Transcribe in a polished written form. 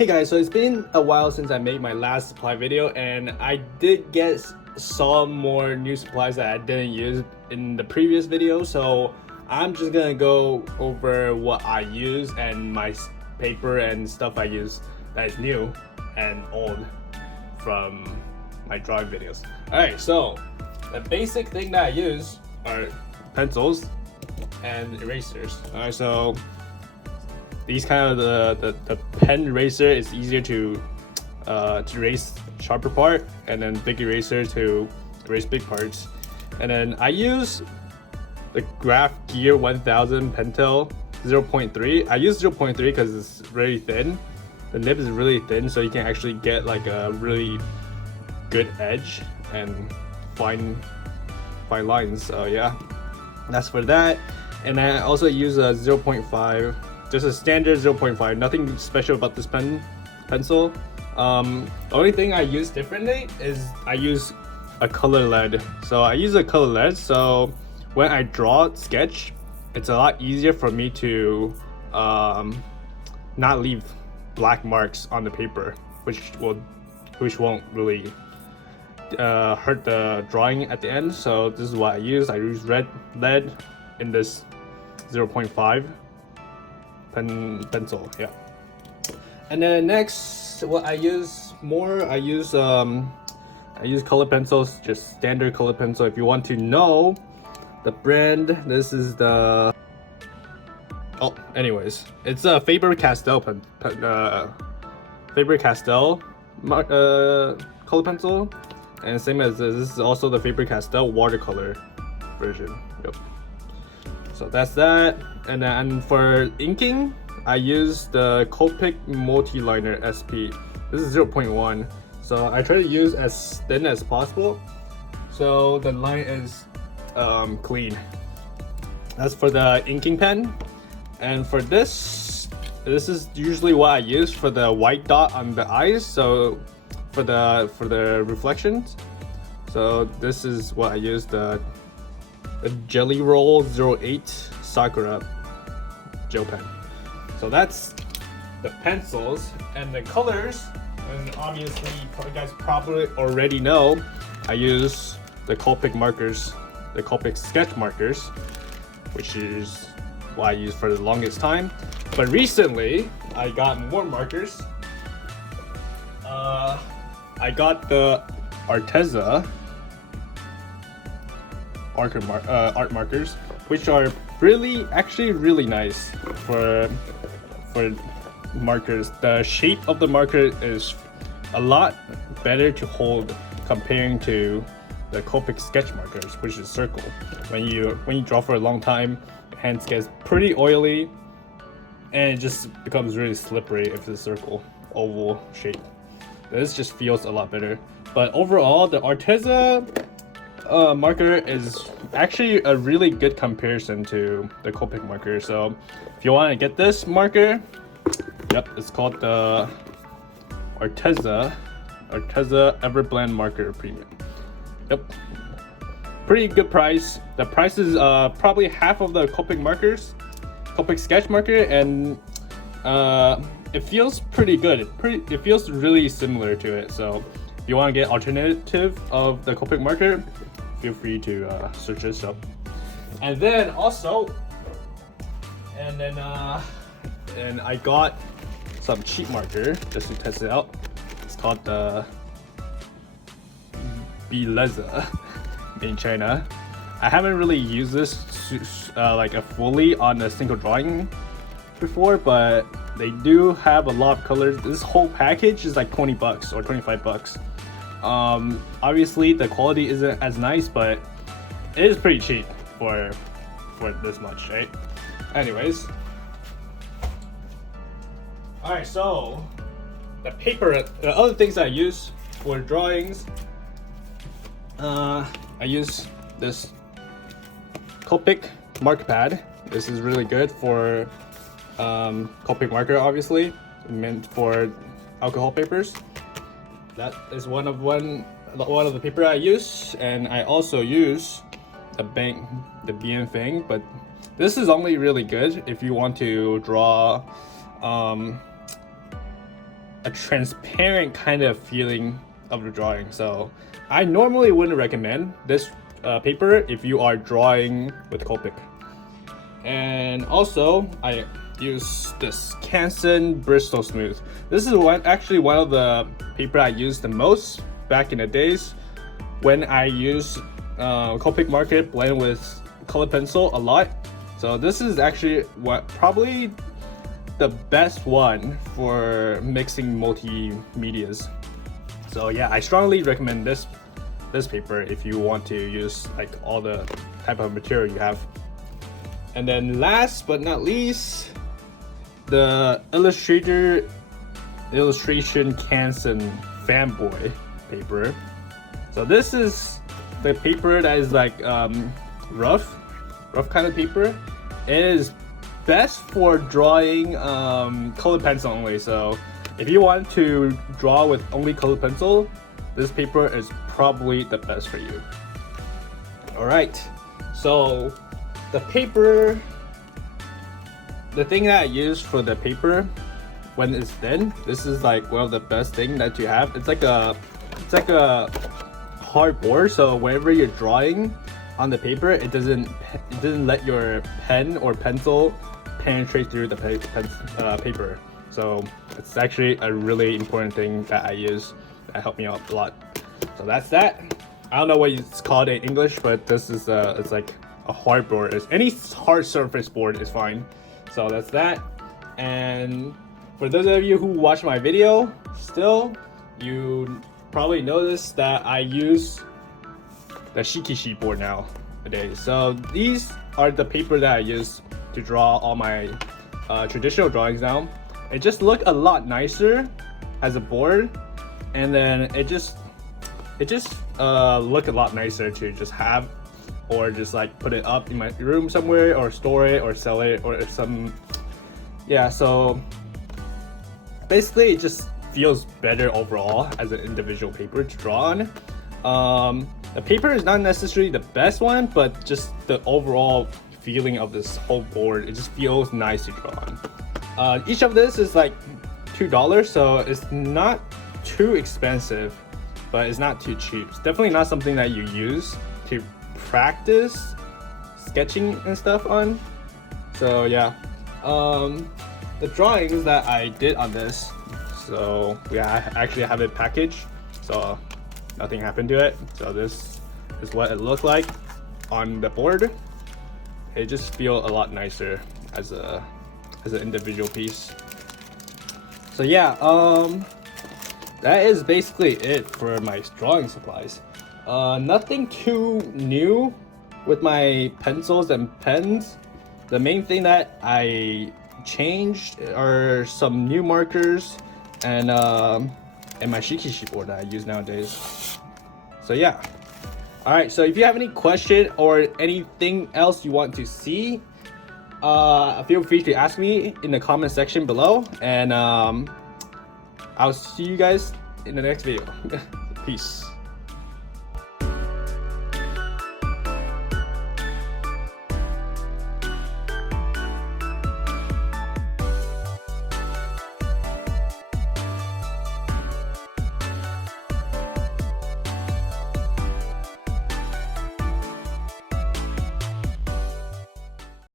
Hey guys, so it's been a while since I made my last supply video, and I did get some more new supplies that I didn't use in the previous video, so I'm just gonna go over what I use and my paper and stuff I use that is new and old from my drawing videos. Alright, so the basic thing that I use are pencils and erasers. Alright, so these kind of the pen eraser is easier to erase sharper part, and then big eraser to erase big parts. And then I use the Graph Gear 1000 Pentel 0.3. I use 0.3 because it's really thin. The nib is really thin, so you can actually get like a really good edge and fine lines. So yeah, that's for that. And I also use a 0.5. Just a standard 0.5, nothing special about this pencil. The only thing I use differently is I use a color lead. So I use a color lead, so when I draw sketch, it's a lot easier for me to not leave black marks on the paper, which won't really hurt the drawing at the end. So this is what I use. I use red lead in this 0.5 pencil, yeah. And then next, what I use more, I use color pencils, just standard color pencil. If you want to know the brand, this is the anyways, it's a Faber-Castell color pencil, and same as this is also the Faber-Castell watercolor version. Yep. So that's that. And then for inking, I use the Copic Multiliner SP. This is 0.1. So I try to use as thin as possible, so the line is clean. That's for the inking pen. And for this is usually what I use for the white dot on the eyes. So for the reflections. So this is what I use, the Jelly Roll 08 Sakura gel pen. So that's the pencils. And the colors, and obviously you guys probably already know, I use the Copic markers, the Copic sketch markers, which is what I used for the longest time. But recently I got more markers. I got the Arteza art markers, which are actually really nice for markers. The shape of the marker is a lot better to hold comparing to the Copic sketch markers, which is circle. When you draw for a long time, your hands gets pretty oily and it just becomes really slippery if it's a circle, oval shape. This just feels a lot better. But overall, the Arteza marker is actually a really good comparison to the Copic marker. So if you want to get this marker, yep, it's called the Arteza Everblend Marker Premium. Yep, pretty good price. The price is probably half of the Copic sketch marker, and it feels pretty good. It feels really similar to it. So if you want to get alternative of the Copic marker, feel free to search this up. And then and I got some cheap marker just to test it out. It's called the Bileza in China. I haven't really used this like fully on a single drawing before, but they do have a lot of colors. This whole package is like 20 bucks or 25 bucks. Obviously the quality isn't as nice, but it is pretty cheap for this much, right? Anyways, all right, so the paper, the other things I use for drawings, I use this Copic mark pad. This is really good for Copic marker, obviously meant for alcohol papers. That is one of the paper I use. And I also use the BN thing, but this is only really good if you want to draw a transparent kind of feeling of the drawing. So I normally wouldn't recommend this paper if you are drawing with Copic. And also I use this Canson Bristol Smooth. This is actually one of the paper I used the most back in the days when I used Copic Marker blend with colored pencil a lot. So this is actually probably the best one for mixing multimedias. So yeah, I strongly recommend this paper if you want to use like all the type of material you have. And then last but not least, the illustration Canson Fanboy paper. So this is the paper that is like rough kind of paper. It is best for drawing colored pencil only. So if you want to draw with only colored pencil, this paper is probably the best for you. Alright, so the paper, the thing that I use for the paper when it's thin, this is like one of the best thing that you have. It's like a hard board, so whenever you're drawing on the paper, it doesn't let your pen or pencil penetrate through the paper. So it's actually a really important thing that I use that helped me out a lot. So that's that. I don't know what it's called in English, but this is it's like a hard board. Any hard surface board is fine. So that's that. And for those of you who watch my video still, you probably noticed that I use the Shikishi board nowadays. So these are the paper that I use to draw all my traditional drawings now. It just look a lot nicer as a board, and then it just look a lot nicer to just have, or just like put it up in my room somewhere, or store it, or sell it, or some. Yeah, so basically it just feels better overall as an individual paper to draw on. The paper is not necessarily the best one, but just the overall feeling of this whole board, it just feels nice to draw on. Each of this is like $2, so it's not too expensive, but it's not too cheap. It's definitely not something that you use to practice sketching and stuff on. So yeah, the drawings that I did on this, so yeah, I actually have it packaged, so nothing happened to it. So this is what it looked like on the board. It just feels a lot nicer as an individual piece. So yeah, that is basically it for my drawing supplies. Nothing too new with my pencils and pens. The main thing that I changed are some new markers and my Shikishi board that I use nowadays. So yeah. Alright, so if you have any question or anything else you want to see, feel free to ask me in the comment section below, and I'll see you guys in the next video. Peace.